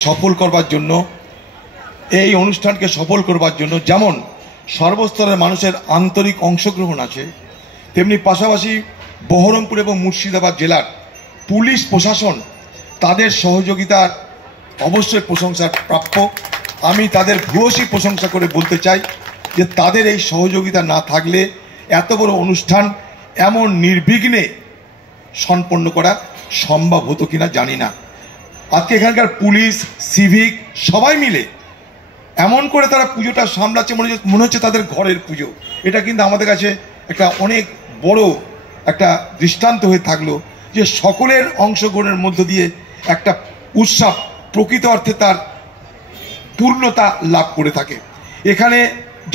সফল করবার জন্য এই অনুষ্ঠানকে সফল করবার জন্য যেমন সর্বস্তরের মানুষের আন্তরিক অংশগ্রহণ আছে, তেমনি পাশাপাশি বহরমপুর এবং মুর্শিদাবাদ জেলার পুলিশ প্রশাসন তাদের সহযোগিতার অবশ্যই প্রশংসার প্রাপ্য। আমি তাদের ভূয়সী প্রশংসা করে বলতে চাই যে তাদের এই সহযোগিতা না থাকলে এত বড় অনুষ্ঠান এমন নির্বিঘ্নে সম্পন্ন করা সম্ভব হতো কিনা জানি না। আজকে এখানকার পুলিশ, সিভিক সবাই মিলে এমন করে তারা পুজোটা সামলাচ্ছে, মনে হচ্ছে তাদের ঘরের পুজো। এটা কিন্তু আমাদের কাছে একটা অনেক বড় একটা দৃষ্টান্ত হয়ে থাকলো যে সকলের অংশগ্রহণের মধ্য দিয়ে একটা উৎসব প্রকৃত অর্থে তার পূর্ণতা লাভ করে থাকে। এখানে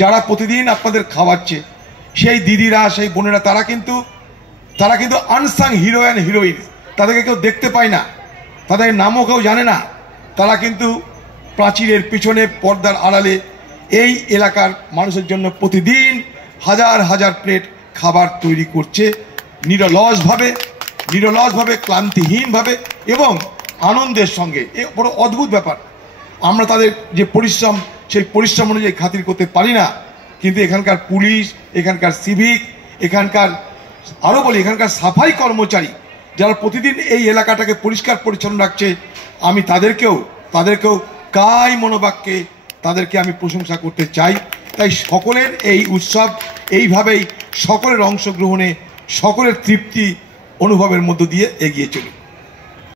যারা প্রতিদিন আপনাদের খাওয়াচ্ছে সেই দিদিরা, সেই বোনেরা, তারা কিন্তু আনসাং হিরো অ্যান্ড হিরোইন। তাদেরকে কেউ দেখতে পায় না, তাদের নামও কেউ জানে না। তারা কিন্তু প্রাচীরের পিছনে পর্দার আড়ালে এই এলাকার মানুষের জন্য প্রতিদিন হাজার হাজার প্লেট খাবার তৈরি করছে নিরলসভাবে, ক্লান্তিহীনভাবে এবং আনন্দের সঙ্গে। এ বড় অদ্ভুত ব্যাপার। আমরা তাদের যে পরিশ্রম, সেই পরিশ্রম অনুযায়ী খাতির করতে পারি না, কিন্তু এখানকার পুলিশ, এখানকার সিভিক, এখানকার এখানকার সাফাই কর্মচারী যারা প্রতিদিন এই এলাকাটাকে পরিষ্কার পরিচ্ছন্ন রাখছে, আমি তাদেরকেও কায় মনোবাক্যে তাদেরকে আমি প্রশংসা করতে চাই। তাই সকলের এই উৎসব এইভাবেই সকলের অংশগ্রহণে, সকলের তৃপ্তি অনুভবের মধ্য দিয়ে এগিয়ে চলুক।